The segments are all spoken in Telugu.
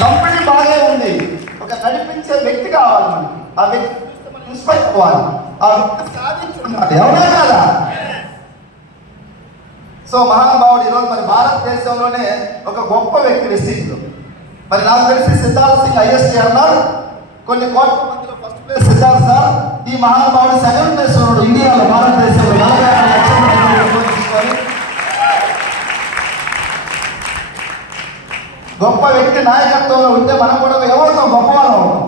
కంపెనీ బాగా ఉంది, ఒక నడిపించే వ్యక్తి కావాలి మనకి. ఆ వ్యక్తి ఇన్స్పైర్ అవ్వాలి, ఆ వ్యక్తి సాధించుకున్నాడు. ఎవరే కదా. సో మహానుభావుడు ఈరోజు మరి భారతదేశంలోనే ఒక గొప్ప వ్యక్తి వెస్టీజ్లో. మరి నాకు తెలిసి సిద్ధార్థ్ సింగ్ ఐఎస్టీ అన్నారు, కొన్ని కోట్ల మందిలో ఫస్ట్ ప్లేస్ సిద్ధార్థ్ సార్. ఈ మహానుభావుడు సెకండ్ ప్లేస్ ఉన్నాడు ఇండియాలో, భారతదేశంలో 46 లక్షల మంది తీసుకొని. గొప్ప వ్యక్తి నాయకత్వంలో ఉంటే మనం కూడా ఎవరితో గొప్పవాళ్ళం అవుతాం.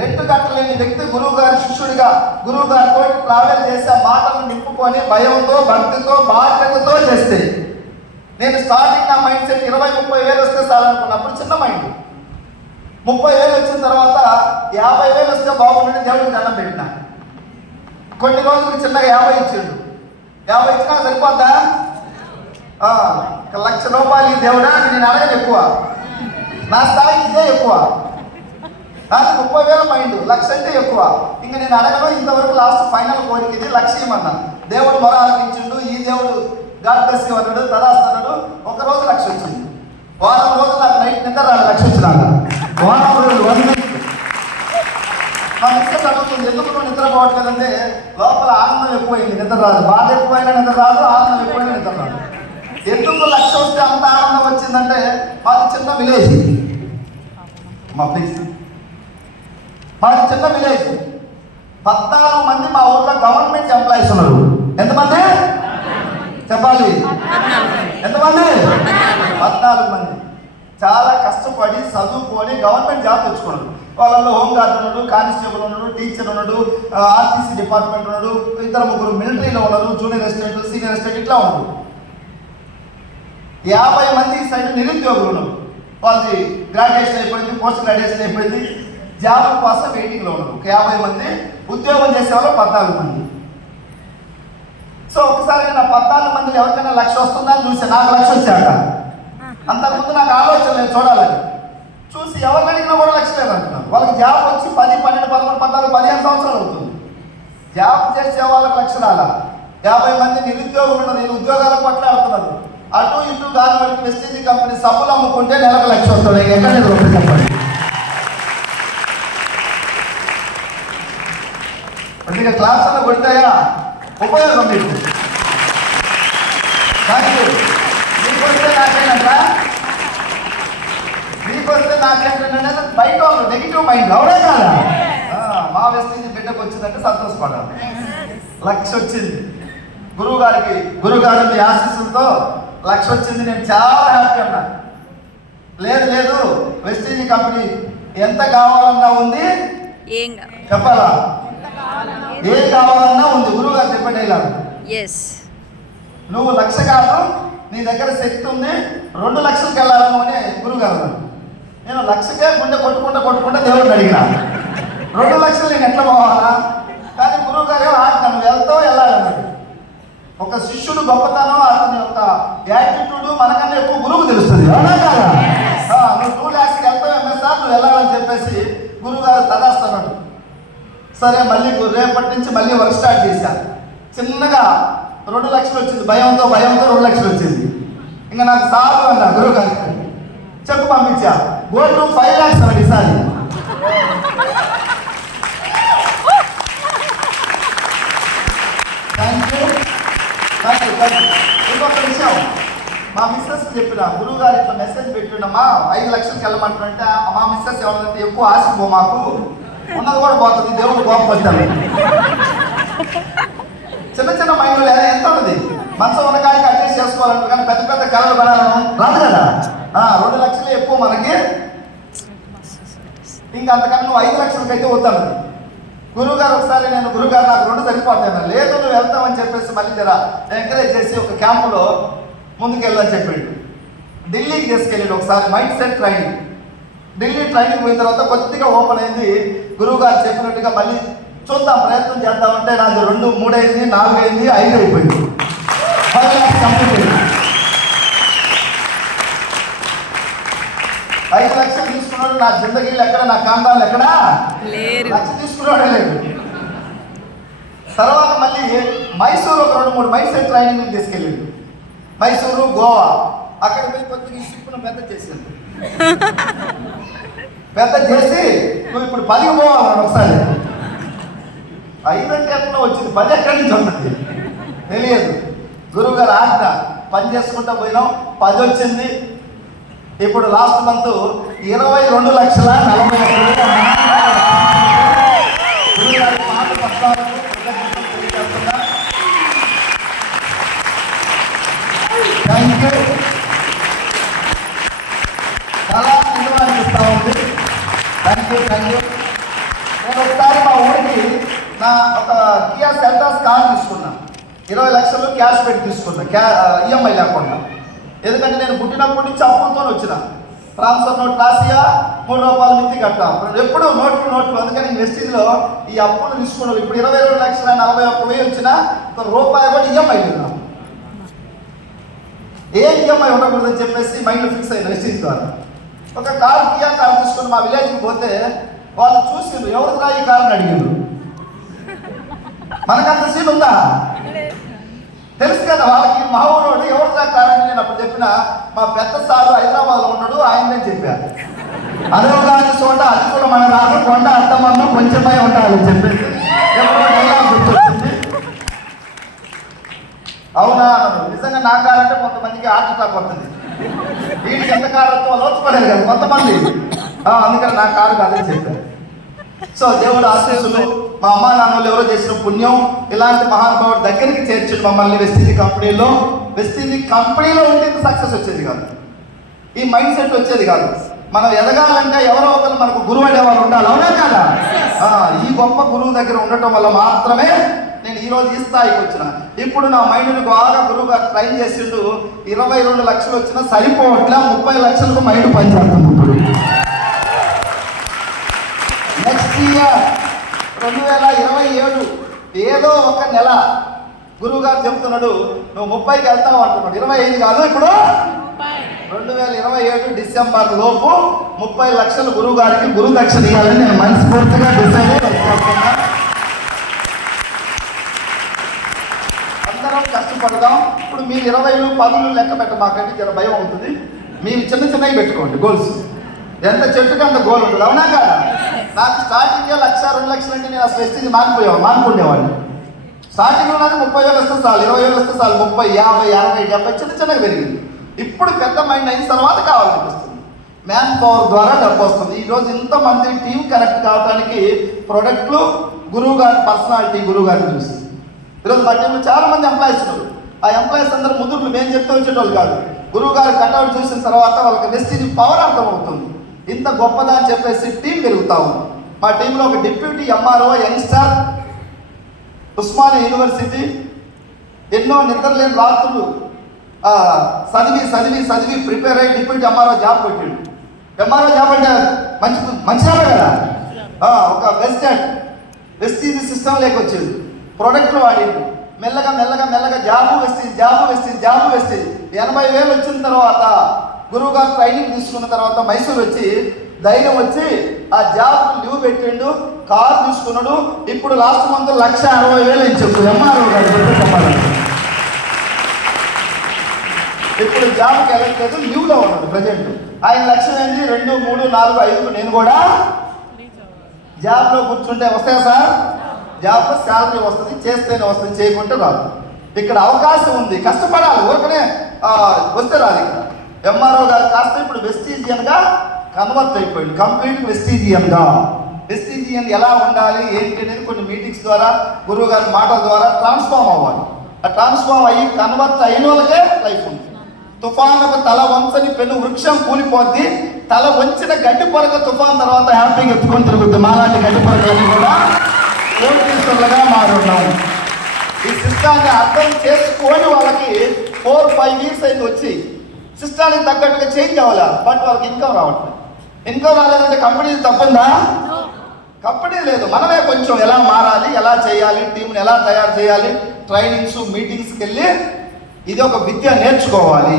2 గంటలు లేని వ్యక్తి గురువు గారి శిష్యుడిగా గురువు గారితో ట్రావెల్ చేసే మాటలను నింపుకొని భయంతో, భక్తితో, బాధ్యతతో చేస్తే, నేను స్టార్టింగ్ నా మైండ్ సెట్ 20-30 వేలు వస్తే చాలనుకున్నప్పుడు చిన్న మైండ్. 30 వేలు వచ్చిన తర్వాత 50 వేలు వస్తే బాగుంటుంది దేవుడికి దండం పెట్టిన. కొన్ని రోజులు చిన్నగా 50 ఇచ్చిండు. 50 ఇచ్చినా సరిపోద్దా? 1,00,000 రూపాయలు దేవుడా నేను అడగను ఎక్కువ, నా స్థాయికి ఇదే ఎక్కువ. నాకు 30,000 మైండ్, 1,00,000 అంటే ఎక్కువ. ఇంకా నేను అడగను. ఇంతవరకు లాస్ట్ ఫైనల్ కోరిక ఇది, 1,00,000 ఇవ్వమన్నా. దేవుడు మొర ఆలకించిండు. ఈ దేవుడు గాడ్ బ్లెస్ యు అన్నాడు, తదాస్తన్నాడు. ఒక రోజు 1,00,000 వచ్చింది. వారం రోజులు నాకు నైట్ నిద్ర రాదు 1,00,000 వచ్చినాక. వారం రోజులు 1 minute. మా మిస్టర్ అడుగుతుంది, ఎందుకు నువ్వు నిద్ర పోవట్లేదంటే లోపల ఆనందం ఎక్కువైంది, నిద్ర రాదు. బాధ ఎక్కువైనా నిద్ర రాదు, ఆనందం ఎక్కువైనా నిద్ర రాదు. ఎందుకు 1,00,000 వస్తే అంత ఆనందం వచ్చిందంటే, మాది చిన్న విలేజ్. మా ప్లీజ్, మాది చిన్న విలేజ్. 14 మంది మా ఊర్లో గవర్నమెంట్ ఎంప్లాయీస్ ఉన్నారు. ఎంతమంది చెప్పాలి? ఎంతమంది? 14 మంది. చాలా కష్టపడి చదువుకొని గవర్నమెంట్ జాబ్ తెచ్చుకున్నారు. వాళ్ళలో హోంగార్డ్ ఉన్నాడు, కానిస్టేబుల్ ఉన్నాడు, టీచర్ ఉన్నాడు, ఆర్టీసీ డిపార్ట్మెంట్ ఉన్నాడు, 2-3 మిలిటరీలో ఉన్నారు, జూనియర్ అసిస్టెంట్, సీనియర్ అసిస్టెంట్, ఇట్లా ఉన్నారు. 50 మంది ఈ సైడ్ నిరుద్యోగులు ఉన్నారు. వాళ్ళది గ్రాడ్యుయేషన్ అయిపోయింది, పోస్ట్ గ్రాడ్యుయేషన్ అయిపోయింది, జాబ్ కోసం వెయిటింగ్లో ఉన్నారు. ఒక 50 మంది. ఉద్యోగం చేసేవాళ్ళు 14 మంది. సో ఒకసారి నా 14 మంది ఎవరికైనా 1,00,000 వస్తుందని చూసి నాకు 1,00,000 వచ్చాక, అంతకుముందు నాకు ఆలోచన లేదు చూడాలని. చూసి ఎవరిని అడిగినా కూడా 1,00,000 లేదు అంటున్నారు. వాళ్ళకి జాబ్ వచ్చి 10, 12, 13, 14, 15 సంవత్సరాలు అవుతుంది. జాబ్ చేసే వాళ్ళకి 1,00,000 రాలా. 50 మంది నిరుద్యోగులు ఉన్నారు. నేను ఉద్యోగాల పట్ల ఆడుతున్నారు. అటు ఇటు దాని వరకు వెస్టీజ్ కంపెనీ సబ్బులు అమ్ముకుంటే నెలకు 1,00,000 వస్తుంది. ఎక్కడ రూపాయలు చెప్పండి. కొద్దిగా క్లాసులో కొడతాయా ఉపయోగం మీకు. Thank you. మీకు వస్తే నాకేంటంటే, మీకు వస్తే నాకేంటంటే బయట వాళ్ళు నెగిటివ్ మైండ్ అవడే కాదా. మా వెస్టీజ్ బిడ్డకు వచ్చిందంటే సంతోషపడాలి. 1,00,000 వచ్చింది గురువుగారి మీ ఆశీస్సులతో 1,00,000 వచ్చింది. నేను చాలా హ్యాపీ అన్నా. లేదు వెస్టీజ్ కంపెనీ ఎంత కావాలన్నా ఉంది, చెప్పాలా? ఏం కావాలన్నా ఉంది. గురువు గారు చెప్పండి ఇలా, నువ్వు 1,00,000 కాదు, నీ దగ్గర శక్తి ఉంది, 2,00,000కి వెళ్ళాలను అని గురువు గారు. నేను 1,00,000కే గుండె కొట్టుకుంటా దేవుడిని అడిగిన. 2,00,000 నేను ఎట్లా పోవాలా? కానీ గురువు గారు నువ్వు వెళ్తావు, వెళ్ళాలన్నాడు. ఒక శిష్యుడు గొప్పతనం, అతని యొక్క యాటిట్యూడ్ మనకన్నా ఎక్కువ గురువుకు తెలుస్తుంది. అవునా కాదా? నువ్వు 2 lakhsకి వెళ్తావు ఎంఎస్ఆర్, నువ్వు వెళ్ళాలని చెప్పేసి గురువు గారు తదాస్తున్నాడు. సరే, మళ్ళీ రేపటి నుంచి మళ్ళీ వర్క్ స్టార్ట్ చేశాను. చిన్నగా 2,00,000 వచ్చింది. భయంతో 2,00,000 వచ్చింది. ఇంకా నాకు సాగు అన్నా గురువు గారికి, చెప్పు పంపించా. గో టు 5 lakhs అన్నాడు ఈసారి. Thank you. ఇంకొక విషయం మా మిస్సెస్ చెప్పిన, గురువు గారు ఇట్లా మెసేజ్ పెట్టిండమ్మా 5,00,000కి వెళ్ళమంటారంటే, మా మిస్సెస్ ఏమంటే ఎక్కువ ఆశపో, మాకు ఉన్నది కూడా పోతుంది, దేవుడు గొప్పపడతాడు. చిన్న మైండ్లో ఎంత ఉన్నది, మనసు ఉన్న కాడికి అడ్జస్ట్ చేసుకోవాలంటారు. కానీ పెద్ద కళలు పడాలను రాదు కదా. 2,00,000 ఎక్కువ మనకి. ఇంకా అంతకన్నా నువ్వు 5,00,000కి అయితే వద్దాను. గురువుగారు ఒకసారి నేను గురువుగారు నాకు 2 సరిపోతాను. లేదు నువ్వు వెళ్తామని చెప్పేసి మళ్ళీ జర ఎంకరేజ్ చేసి ఒక క్యాంపులో ముందుకు వెళ్ళని చెప్పాడు. ఢిల్లీకి తీసుకెళ్ళాడు ఒకసారి, mind set training. Delhi training పోయిన తర్వాత కొద్దిగా ఓపెన్ అయింది. గురువు గారు చెప్పినట్టుగా మళ్ళీ చూద్దాం, ప్రయత్నం చేద్దామంటే నాది 2, 3 అయింది, 4 అయింది, 5 అయిపోయింది. 5 lakhs కంప్లీట్ అయింది. 5 లక్షలు తీసుకున్నాడు. నా జిందగీలు ఎక్కడ, నా కాంతాలు ఎక్కడ 1,00,000 తీసుకున్నాడే లేదు. తర్వాత మళ్ళీ మైసూరు ఒక 2-3 మైండ్ సెట్ ట్రైనింగ్ తీసుకెళ్ళింది. మైసూరు, గోవా, అక్కడ పోయి కొద్దిగా ఈ షిప్ను పెద్ద చేసింది. పెద్ద చేసి నువ్వు ఇప్పుడు 10కి పోవాలి ఒకసారి. 5 అంటే ఎట్లా వచ్చింది, 10 ఎక్కడి నుంచి ఉంటుంది తెలియదు. గురువు గారు ఆజ్ఞ, పని చేసుకుంటా పోయినాం, 10 వచ్చింది. ఇప్పుడు లాస్ట్ మంత్ 22,40,40,000 గురువు గారి మాట పత్రాలకు తెలియజేస్తున్నా. Thank you. చాలా నిజమనిపిస్తా ఉంది. Thank you. నేను ఒకసారి మా ఊరికి ఒక కియా సెల్టాస్ కార్ తీసుకున్నా. 20 లక్షలు క్యాష్ పెట్టి తీసుకున్నా, ఈఎంఐ లేకుండా. ఎందుకంటే నేను పుట్టినప్పటి నుంచి అప్పులతో వచ్చిన. ట్రాన్స్ఫర్ నోట్ రాసియా, 3 రూపాయలు మిత్తి కట్టా, ఎప్పుడు నోట్లు. అందుకని వెస్టీజ్లో ఈ అప్పులు తీసుకున్నాను. ఇప్పుడు 22,41,000 వచ్చినా రూపాయి కూడా ఈఎంఐ లేదు. ఏ ఈఎంఐ ఉండకూడదని చెప్పేసి మైండ్లో ఫిక్స్ అయింది వెస్టీజ్ ద్వారా. ఒక కియా కార్ తీసుకుని మా విలేజ్కి పోతే వాళ్ళు చూసిండ్రు, ఎవరిదా ఈ కారణం అడిగిండ్రు. మనకంత సీన్ ఉందా? తెలుసు కదా వాళ్ళకి. మా ఊరోడు ఎవరిదా కారణం నేను అప్పుడు చెప్పిన, మా పెద్ద సారు హైదరాబాద్లో ఉన్నాడు, ఆయననే చెప్పారు. అదే కాని చోట అది కూడా మన రాదు, కొండ అర్థమన్నా కొంచెమే ఉండాలని చెప్పేసి ఎప్పుడో డైలాగ్ గుర్తొచ్చింది. అవునా అన్నాడు. నిజంగా నా కారంటే కొంతమందికి హార్ట్ అటాక్ వస్తుంది. వీడికి ఎంత కారంతో లోచుకోలేదు కదా కొంతమంది. అందుకని నా కారు కాదని చెప్పారు. సో దేవుడు ఆశీస్సులు, మా అమ్మా నాన్నలు ఎవరో చేసిన పుణ్యం, ఇలాంటి మహానుభావుడు దగ్గరికి చేర్చుడు మమ్మల్ని వెస్టీజీ కంపెనీలో. వెస్టీజీ కంపెనీలో ఉంటే సక్సెస్ వచ్చేది కాదు, ఈ మైండ్ సెట్ వచ్చేది కాదు. మనం ఎదగాలంటే ఎవరో ఒకరు మనకు గురువు అనే వాళ్ళు ఉండాలి, అవునా కదా? ఈ గొప్ప గురువు దగ్గర ఉండటం వల్ల మాత్రమే నేను ఈరోజు ఈ స్థాయికి వచ్చిన. ఇప్పుడు నా మైండ్ని బాగా గురువు గారు ట్రైన్ చేసిండు. 22 లక్షలు వచ్చినా సరిపోవట్లే, 30 లక్షలకు మైండ్ పనిచేస్తుంది. ఇప్పుడు నెక్స్ట్ ఇయర్ 2027 ఏదో ఒక నెల గురువు గారు చెప్తున్నాడు, నువ్వు 30కి వెళ్తావు అంటున్నాడు. 25 కాదు, ఇప్పుడు 2027 డిసెంబర్ లోపు 30 లక్షలు గురువు గారికి గురు దక్షిణ ఇవ్వాలని నేను మనస్ఫూర్తిగా డిసైడ్ చేస్తున్నా. అందరం కష్టపడదాం. ఇప్పుడు మీరు 20 10 లెక్క పెట్టమాకండి, జర భయం అవుతుంది. మీరు చిన్నవి పెట్టుకోండి గోల్స్. ఎంత చెట్టుకి అంత గోల్ ఉంటుంది, అవునా కదా? నాకు స్టార్టింగే 1,00,000 2 లక్షలు అంటే నేను అసలు వెస్టీజ్ మానుకుండేవాడిని. స్టార్టింగ్లో నాకు 30,000 వస్తే చాలు, 20,000 వస్తే చాలు, 30, 50, 60, 70 చిన్నగా పెరిగింది. ఇప్పుడు పెద్ద మైండ్ అయిన తర్వాత కావాలనిపిస్తుంది. మ్యాన్ పవర్ ద్వారా డబ్బు వస్తుంది. ఈరోజు ఇంతమంది టీం కనెక్ట్ కావడానికి ప్రొడక్ట్లు, గురువు గారి పర్సనాలిటీ, గురువు గారిని చూసి. ఈరోజు మా టీంలో చాలా మంది ఎంప్లాయీస్ ఉన్నారు. ఆ ఎంప్లాయీస్ అందరూ ముదుర్లు మేము చెప్తూ వచ్చేటోళ్ళు కాదు. గురువు గారి కట్అవుట్ చూసిన తర్వాత వాళ్ళకి వెస్టీజ్ పవర్ అర్థమవుతుంది. ఇంత గొప్పదా అని చెప్పేసి టీం పెరుగుతా ఉంది. మా టీంలో ఒక deputy MRO youngster, Osmania university, ఎన్నో నిద్రలేని రాత్రులు చదివి ప్రిపేర్ అయ్యి డిప్యూటీ ఎంఆర్ఓ జాబ్ పెట్టాడు. ఎంఆర్ఓ జాబ్ అంటే మంచి జాబే కదా. ఒక వెస్టీజ్ సిస్టమ్ లేకొచ్చేది, ప్రొడక్ట్లు వాడిండు. మెల్లగా జాబు వెస్టీజ్ 80,000 వచ్చిన తర్వాత గురువు గారు ట్రైనింగ్ తీసుకున్న తర్వాత మైసూరు వచ్చి ధైర్యం వచ్చి ఆ జాబ్ లీవ్ పెట్టిండు, కారు తీసుకున్నాడు. ఇప్పుడు లాస్ట్ మంత్ 1,60,000 ఇచ్చాడు ఎంఆర్ఓ గారు. ఇప్పుడు జాబ్కి వెళ్ళట్లేదు, లీవ్లో ఉన్నాడు ప్రజెంట్. ఆయన లక్ష్యం ఏంటి? 2, 3, 4, 5 నేను కూడా జాబ్లో కూర్చుంటే వస్తాయా సార్? జాబ్లో శాలరీ వస్తుంది, చేస్తేనే వస్తుంది, చేయకుంటే రాదు. ఇక్కడ అవకాశం ఉంది, కష్టపడాలి. ఊరికనే వస్తే రాదు. ఇక్కడ ఎంఆర్ఓ గారు కాస్త ఇప్పుడు వెస్టీజియన్గా కన్వర్ట్ అయిపోయింది. కంప్లీట్ వెస్టీజియన్ ఎలా ఉండాలి ఏంటి అనేది కొన్ని మీటింగ్స్ ద్వారా, గురువు గారి మాటల ద్వారా ట్రాన్స్ఫార్మ్ అవ్వాలి. ఆ ట్రాన్స్ఫార్మ్ అయ్యి కన్వర్ట్ అయిన వాళ్ళకే లైఫ్ ఉంది. తుఫానుకు తల వంచని పెను వృక్షం కూలిపోద్ది, తల వంచిన గడ్డి పొరక తుఫాన్ తర్వాత హ్యాపీగా ఎత్తుకొని తిరుగుద్ది. మాలాంటి గడ్డి పొరకలు కూడా కోటీశ్వరులుగా మారున్నాం. ఈ సిస్టాన్ని అర్థం చేసుకొని వాళ్ళకి 4-5 years అయింది వచ్చి సిస్టానికి తగ్గట్టుగా చేంజ్ అవ్వాలి. బట్ వాళ్ళకి ఇన్కమ్ రావట్లేదు. ఇన్కమ్ రాలేదంటే కంపెనీ తప్పుందా? కంపెనీ లేదు. మనమే కొంచెం ఎలా మారాలి, ఎలా చేయాలి, టీంని ఎలా తయారు చేయాలి, ట్రైనింగ్స్ మీటింగ్స్కి వెళ్ళి ఇది ఒక విద్య నేర్చుకోవాలి.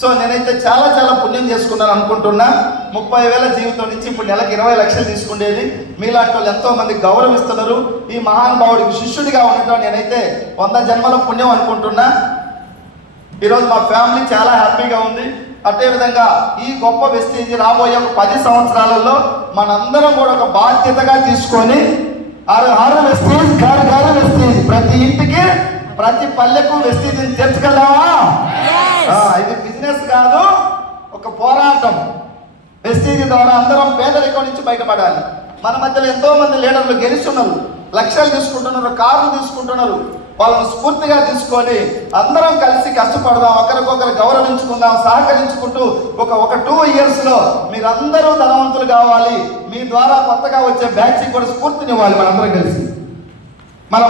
సో నేనైతే చాలా పుణ్యం చేసుకున్నాను అనుకుంటున్నా. 30,000 జీవితం నుంచి ఇప్పుడు నెలకు 20 లక్షలు తీసుకునేది. మీలాంటి వాళ్ళు ఎంతోమంది గౌరవిస్తున్నారు. ఈ మహానుభావుడికి శిష్యుడిగా ఉండటం నేనైతే 100 జన్మల పుణ్యం అనుకుంటున్నా. ఈరోజు మా ఫ్యామిలీ చాలా హ్యాపీగా ఉంది. అదేవిధంగా ఈ గొప్ప వెస్టేజ్ రాబోయే ఒక 10 సంవత్సరాలలో మనందరం కూడా ఒక బాధ్యతగా తీసుకొని హర్ వెస్టేజ్ ఘర్ వెస్టేజ్, ప్రతి ఇంటికి ప్రతి పల్లెకు వెస్టేజ్ చేర్చగలవా? ఇది బిజినెస్ కాదు, ఒక పోరాటం. వెస్టేజ్ ద్వారా అందరం పేదరికం నుంచి బయటపడాలి. మన మధ్యలో ఎంతో మంది లీడర్లు గెలుస్తున్నారు, లక్షలు తీసుకుంటున్నారు, కార్లు తీసుకుంటున్నారు. వాళ్ళని స్ఫూర్తిగా తీసుకొని అందరం కలిసి కష్టపడదాం, ఒకరికొకరు గౌరవించుకుందాం, సహకరించుకుంటూ ఒక 2 years లో మీరందరూ ధనవంతులు కావాలి. మీ ద్వారా కొత్తగా వచ్చే బ్యాచ్ కూడా స్ఫూర్తినివ్వాలి. మనందరం కలిసి మన